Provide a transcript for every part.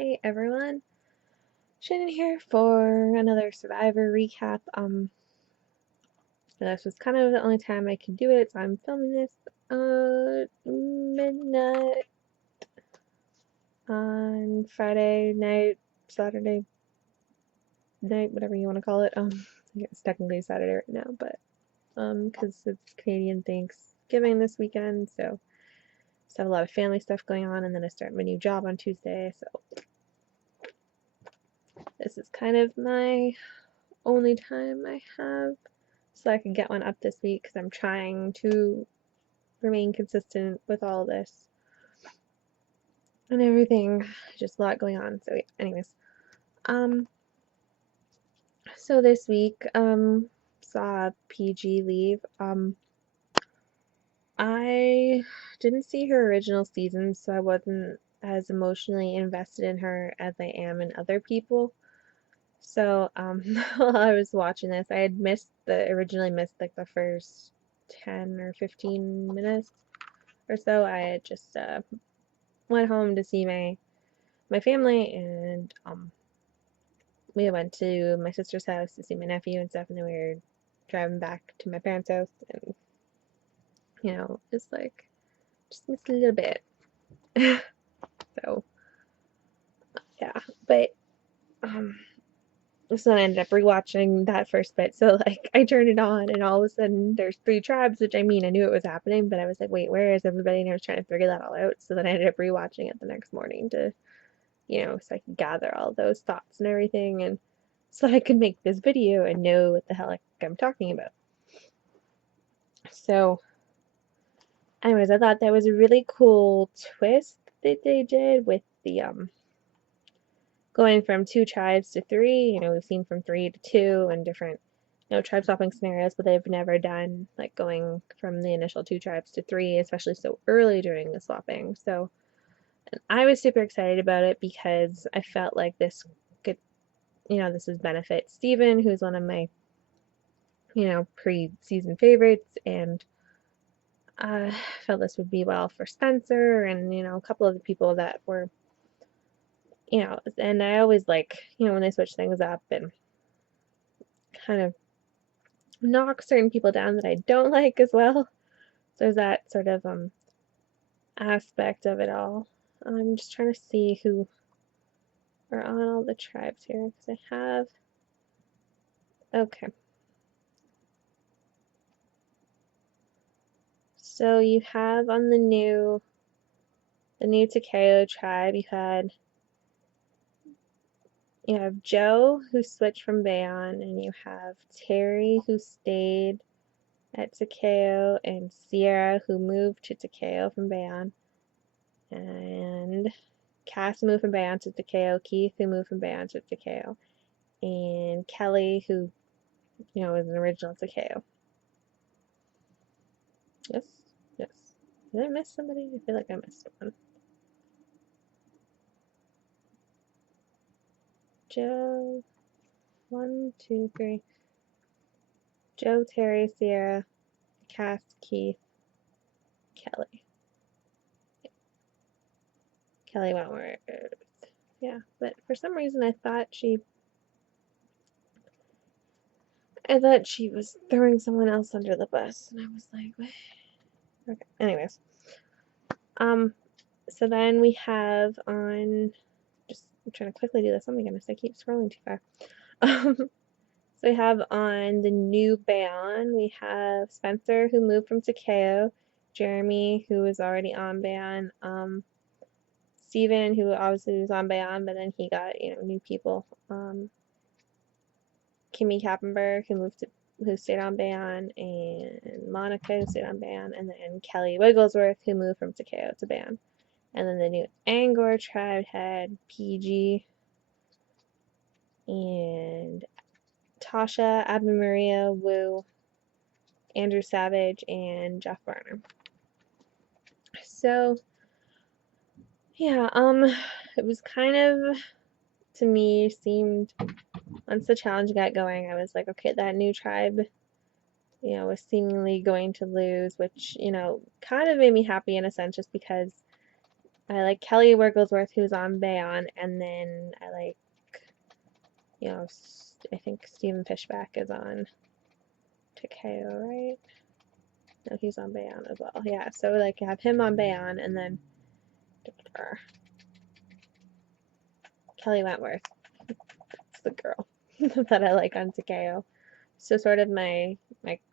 Hey everyone, Shannon here for another Survivor recap. This was kind of the only time I could do it, so I'm filming this midnight on Friday night, Saturday night, whatever you want to call it. It's technically Saturday right now, but because it's Canadian Thanksgiving this weekend, so just have a lot of family stuff going on, and then I start my new job on Tuesday, so this is kind of my only time I have so I can get one up this week because I'm trying to remain consistent with all this and everything. Just a lot going on. So yeah, anyways. Um so this week, saw PG leave. I didn't see her original season, so I wasn't as emotionally invested in her as I am in other people. So, while I was watching this, I had originally missed like the first 10 or 15 minutes or so. I had just went home to see my family, and we went to my sister's house to see my nephew and stuff, and then we were driving back to my parents' house, and just like just missed a little bit. So yeah, but um so I ended up rewatching that first bit. So like I turned it on and all of a sudden there's three tribes, which I mean I knew it was happening, but I was like, wait, where is everybody? And I was trying to figure that all out. So then I ended up rewatching it the next morning to, so I could gather all those thoughts and everything, and so I could make this video and know what the hell I'm talking about. So anyways, I thought that was a really cool twist that they did with the going from two tribes to three. We've seen from three to two and different, tribe swapping scenarios, but they've never done like going from the initial two tribes to three, especially so early during the swapping. So, and I was super excited about it because I felt like this could, this would benefit Steven, who's one of my, pre-season favorites, and I felt this would be well for Spencer and, a couple of the people that were, and I always like, when they switch things up and kind of knock certain people down that I don't like as well. So there's that sort of aspect of it all. I'm just trying to see who are on all the tribes here because I have. Okay. So you have on the new Takeo tribe, you have Joe who switched from Bayon, and you have Terry who stayed at Takeo, and Sierra who moved to Takeo from Bayon, and Cass moved from Bayon to Takeo, Keith who moved from Bayon to Takeo, and Kelly who, was an original Takeo. Yes, yes. Did I miss somebody? I feel like I missed one. Joe, 1, 2, 3. Joe, Terry, Sierra, Cass, Keith, Kelly. Kelly Wentworth. Yeah, but for some reason I thought she was throwing someone else under the bus, and I was like, what? Okay. Anyways, so then we have on. I'm trying to quickly do this. Oh my goodness, I keep scrolling too far. So we have on the new Bayon, we have Spencer who moved from Takeo, Jeremy who was already on Bayon, Steven who obviously was on Bayon, but then he got, new people. Kimmy Kappenberg who stayed on Bayon, and Monica who stayed on Bayon, and then Kelly Wigglesworth who moved from Takeo to Bayon. And then the new Angor tribe had PG and Tasha, Abba Maria, Wu, Andrew Savage, and Jeff Barner. So yeah, it was kind of, to me, seemed, once the challenge got going, I was like, okay, that new tribe, was seemingly going to lose, which, kind of made me happy in a sense, just because I like Kelly Wigglesworth, who's on Bayon, and then I like, I think Stephen Fishback is on Takeo, right? No, he's on Bayon as well. Yeah, so like have him on Bayon, and then Kelly Wentworth. It's the girl that I like on Takeo. So sort of my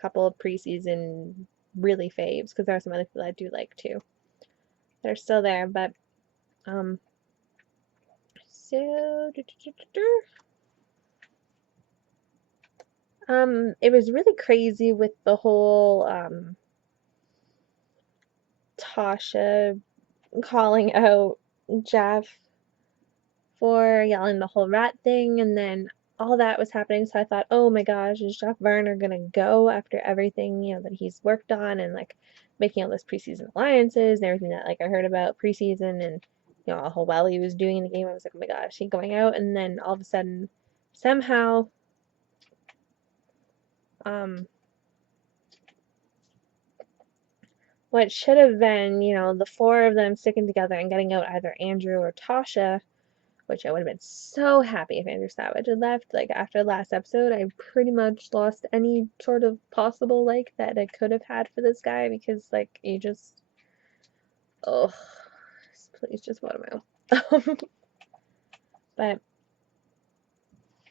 couple of preseason really faves, because there are some other people I do like too. They're still there, but um so it was really crazy with the whole Tasha calling out Jeff for yelling the whole rat thing, and then all that was happening. So I thought, oh my gosh, is Jeff Varner gonna go after everything, that he's worked on, and like making all those preseason alliances and everything that like I heard about preseason, and how well he was doing in the game. I was like, oh my gosh, he going out, and then all of a sudden, somehow, um, what should have been, the four of them sticking together and getting out either Andrew or Tasha, which I would have been so happy if Andrew Savage had left. Like after the last episode, I pretty much lost any sort of possible like that I could have had for this guy, because like you just, oh, please just vote him out. but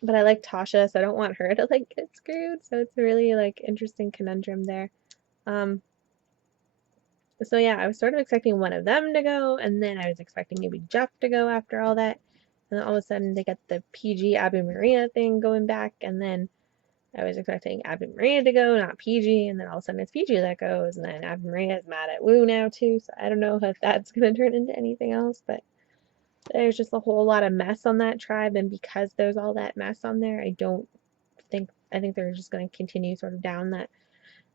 but I like Tasha, so I don't want her to like get screwed. So it's a really like interesting conundrum there. Um, so yeah, I was sort of expecting one of them to go, and then I was expecting maybe Jeff to go after all that. And then all of a sudden they get the PG Abby Maria thing going back, and then I was expecting Abby Maria to go, not PG, and then all of a sudden it's PG that goes, and then Abby Maria is mad at Wu now too, so I don't know if that's gonna turn into anything else, but there's just a whole lot of mess on that tribe, and because there's all that mess on there, I think they're just gonna continue sort of down that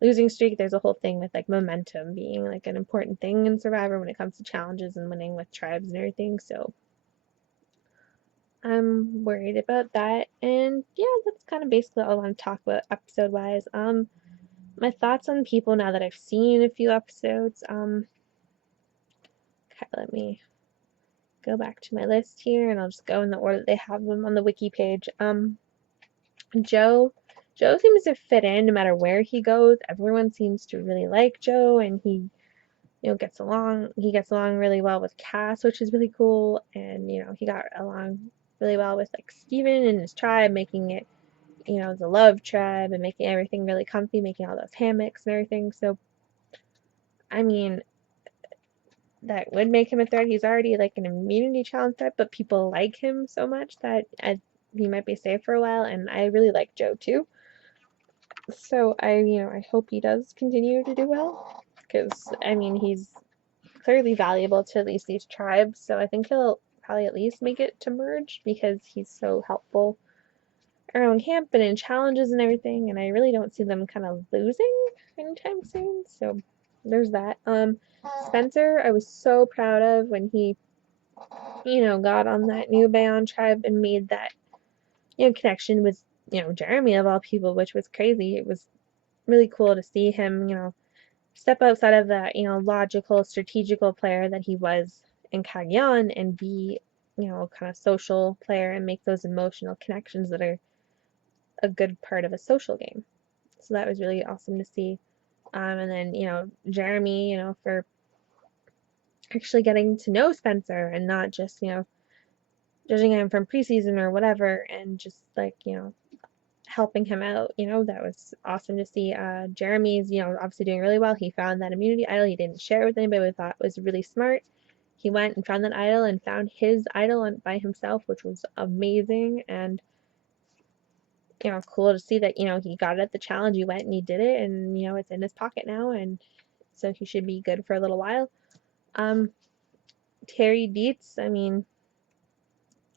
losing streak. There's a whole thing with like momentum being like an important thing in Survivor when it comes to challenges and winning with tribes and everything. So I'm worried about that. And yeah, that's kind of basically all I want to talk about episode wise. My thoughts on people now that I've seen a few episodes. Okay, let me go back to my list here, and I'll just go in the order that they have them on the wiki page. Joe. Joe seems to fit in no matter where he goes. Everyone seems to really like Joe, and he gets along. He gets along really well with Cass, which is really cool. And he got along really well with like Steven and his tribe, making it the love tribe, and making everything really comfy, making all those hammocks and everything. So I mean, that would make him a threat. He's already like an immunity challenge threat, but people like him so much that he might be safe for a while. And I really like Joe too. So I hope he does continue to do well, because I mean he's clearly valuable to at least these tribes. So I think he'll probably at least make it to merge, because he's so helpful around camp and in challenges and everything. And I really don't see them kind of losing anytime soon. So there's that. Spencer, I was so proud of when he got on that new Bayon tribe and made that connection with Jeremy of all people, which was crazy. It was really cool to see him step outside of that logical strategical player that he was in Cagayan, and be kind of social player and make those emotional connections that are a good part of a social game. So that was really awesome to see. And then Jeremy for actually getting to know Spencer, and not just judging him from preseason or whatever, and just like helping him out. That was awesome to see. Jeremy's obviously doing really well. He found that immunity idol. He didn't share it with anybody, but we thought was really smart. He went and found that idol, and found his idol by himself, which was amazing. And cool to see that he got it at the challenge. He went and he did it, and it's in his pocket now, and so he should be good for a little while. Terry Dietz, I mean,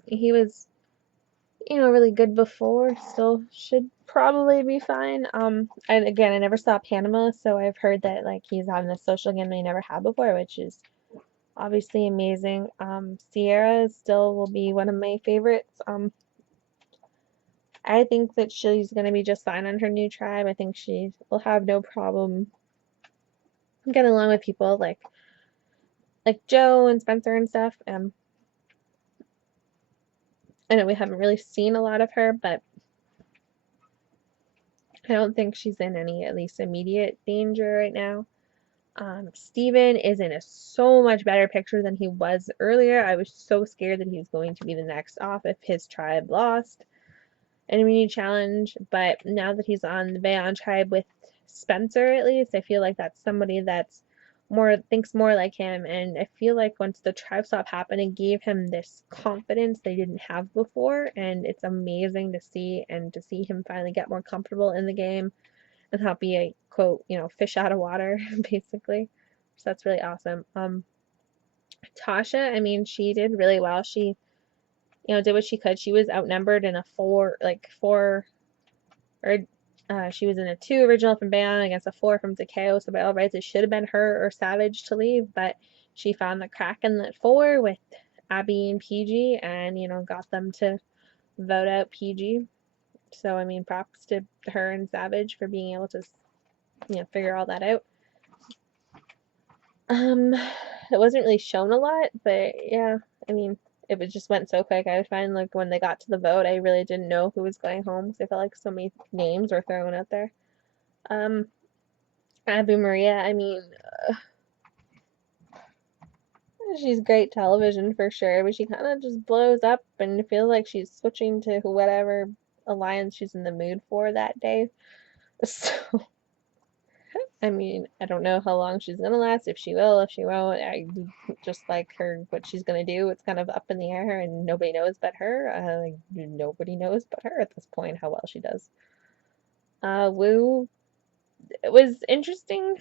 he was really good before, still should probably be fine. And again, I never saw Panama, so I've heard that like he's having this social game that he never had before, which is obviously amazing. Sierra still will be one of my favorites. I think that she's gonna be just fine on her new tribe. I think she will have no problem getting along with people. Like like Joe and Spencer and stuff. I know we haven't really seen a lot of her, but I don't think she's in any at least immediate danger right now. Steven is in a so much better picture than he was earlier. I was so scared that he was going to be the next off if his tribe lost an immunity challenge, but now that he's on the Bayon tribe with Spencer at least, I feel like that's somebody that's more thinks more like him, and I feel like once the tribe swap happened, it gave him this confidence they didn't have before, and it's amazing to see and to see him finally get more comfortable in the game and not be a quote, fish out of water basically. So that's really awesome. Tasha, I mean, she did really well. She, did what she could. She was outnumbered in a four, or she was in a two original from Bayon against a four from Takeo. So by all rights, it should have been her or Savage to leave, but she found the crack in that four with Abby and PG, and got them to vote out PG. So I mean, props to her and Savage for being able to figure all that out. Um, it wasn't really shown a lot, but yeah, I mean, it was just went so quick. I find like when they got to the vote, I really didn't know who was going home because I felt like so many names were thrown out there. Um, Abu Maria, I mean, she's great television for sure, but she kind of just blows up and feels like she's switching to whatever alliance she's in the mood for that day. So, I mean, I don't know how long she's gonna last, if she will, if she won't. I just like her, what she's gonna do. It's kind of up in the air, and nobody knows but her. Nobody knows but her at this point how well she does. Wu, it was interesting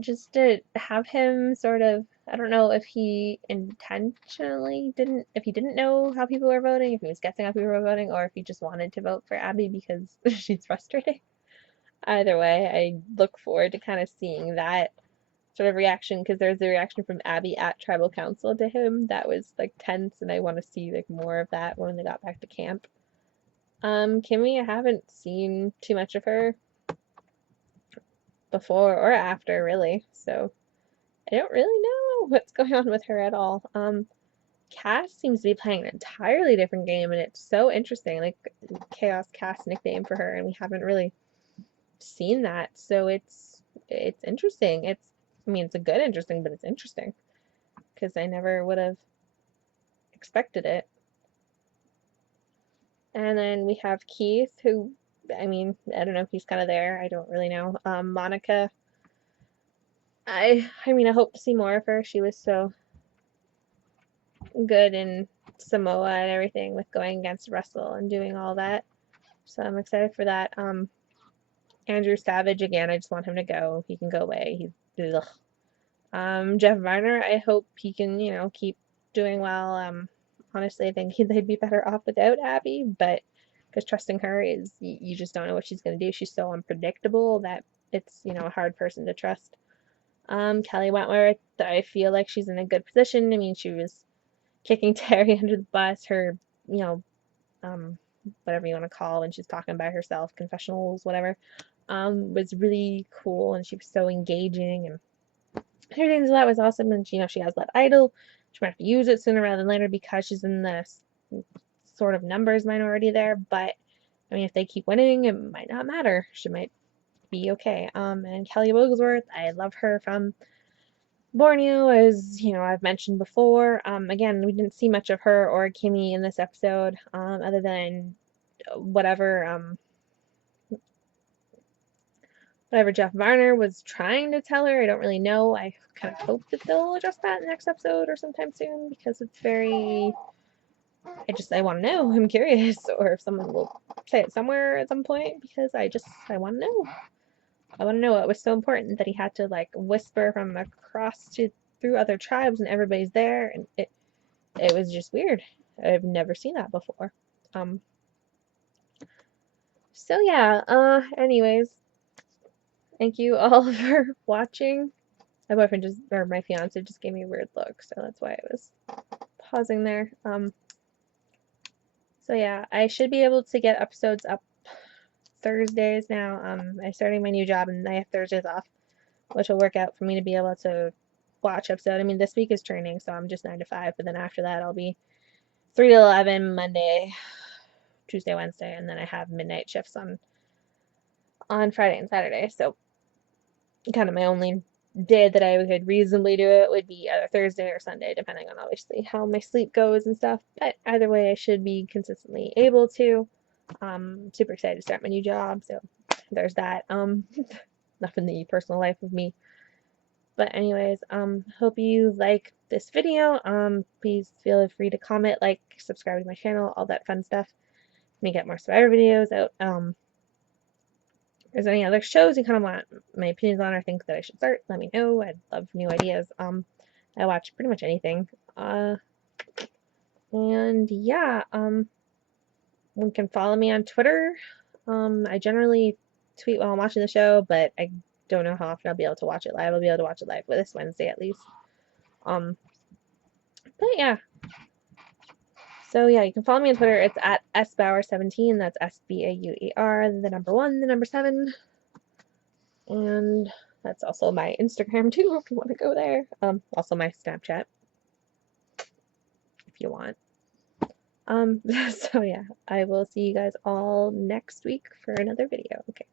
just to have him sort of, I don't know if he intentionally didn't, if he didn't know how people were voting, if he was guessing how people were voting, or if he just wanted to vote for Abby because she's frustrating. Either way, I look forward to kind of seeing that sort of reaction because there's the reaction from Abby at tribal council to him that was like tense, and I want to see like more of that when they got back to camp. Kimmy, I haven't seen too much of her before or after really, so I don't really know what's going on with her at all. Cass seems to be playing an entirely different game, and it's so interesting. Like Chaos Cass nickname for her, and we haven't really seen that, so it's interesting. I mean, it's a good interesting, but it's interesting because I never would have expected it. And then we have Keith, who, I mean, I don't know, he's kind of there. I don't really know. Monica, I mean, I hope to see more of her. She was so good in Samoa and everything with going against Russell and doing all that. So I'm excited for that. Andrew Savage again. I just want him to go. He can go away. He's ugh. Jeff Varner. I hope he can keep doing well. Honestly, I think they'd be better off without Abby, but because trusting her is you just don't know what she's gonna do. She's so unpredictable that it's a hard person to trust. Kelly Wentworth. I feel like she's in a good position. I mean, she was kicking Terry under the bus. Her, you know, um, whatever you want to call when she's talking by herself, confessionals, whatever, was really cool, and she was so engaging, and everything to that was awesome. And she has that idol. She might have to use it sooner rather than later because she's in the sort of numbers minority there. But I mean, if they keep winning, it might not matter. She might be okay. And Kelly Wigglesworth, I love her from Borneo, as I've mentioned before. Again, we didn't see much of her or Kimmy in this episode, other than whatever whatever Jeff Varner was trying to tell her. I don't really know. I kind of hope that they'll address that in the next episode or sometime soon because it's very. I want to know. I'm curious, or if someone will say it somewhere at some point because I want to know. I want to know what was so important that he had to like whisper from across to through other tribes and everybody's there, and it was just weird. I've never seen that before. Um. So yeah. Anyways, thank you all for watching. My boyfriend or my fiance just gave me a weird look, so that's why I was pausing there. So yeah, I should be able to get episodes up Thursdays now. I'm starting my new job and I have Thursdays off, which will work out for me to be able to watch episode. I mean, this week is training, so I'm just 9 to 5, but then after that, I'll be 3 to 11 Monday, Tuesday, Wednesday, and then I have midnight shifts on Friday and Saturday. So kind of my only day that I could reasonably do it would be either Thursday or Sunday, depending on obviously how my sleep goes and stuff. But either way, I should be consistently able to. Super excited to start my new job, so there's that. Enough in the personal life of me. But anyways, hope you like this video. Please feel free to comment, like, subscribe to my channel, all that fun stuff. Let me get more Survivor videos out. If there's any other shows you kind of want my opinions on or think that I should start, let me know. I'd love new ideas. I watch pretty much anything. And yeah, you can follow me on Twitter. I generally tweet while I'm watching the show, but I don't know how often I'll be able to watch it live. I'll be able to watch it live this Wednesday at least. But yeah. So yeah, you can follow me on Twitter. It's at sbauer17. That's SBAUER, the number 1, the number 7. And that's also my Instagram too, if you want to go there. Also my Snapchat, if you want. So yeah, I will see you guys all next week for another video. Okay.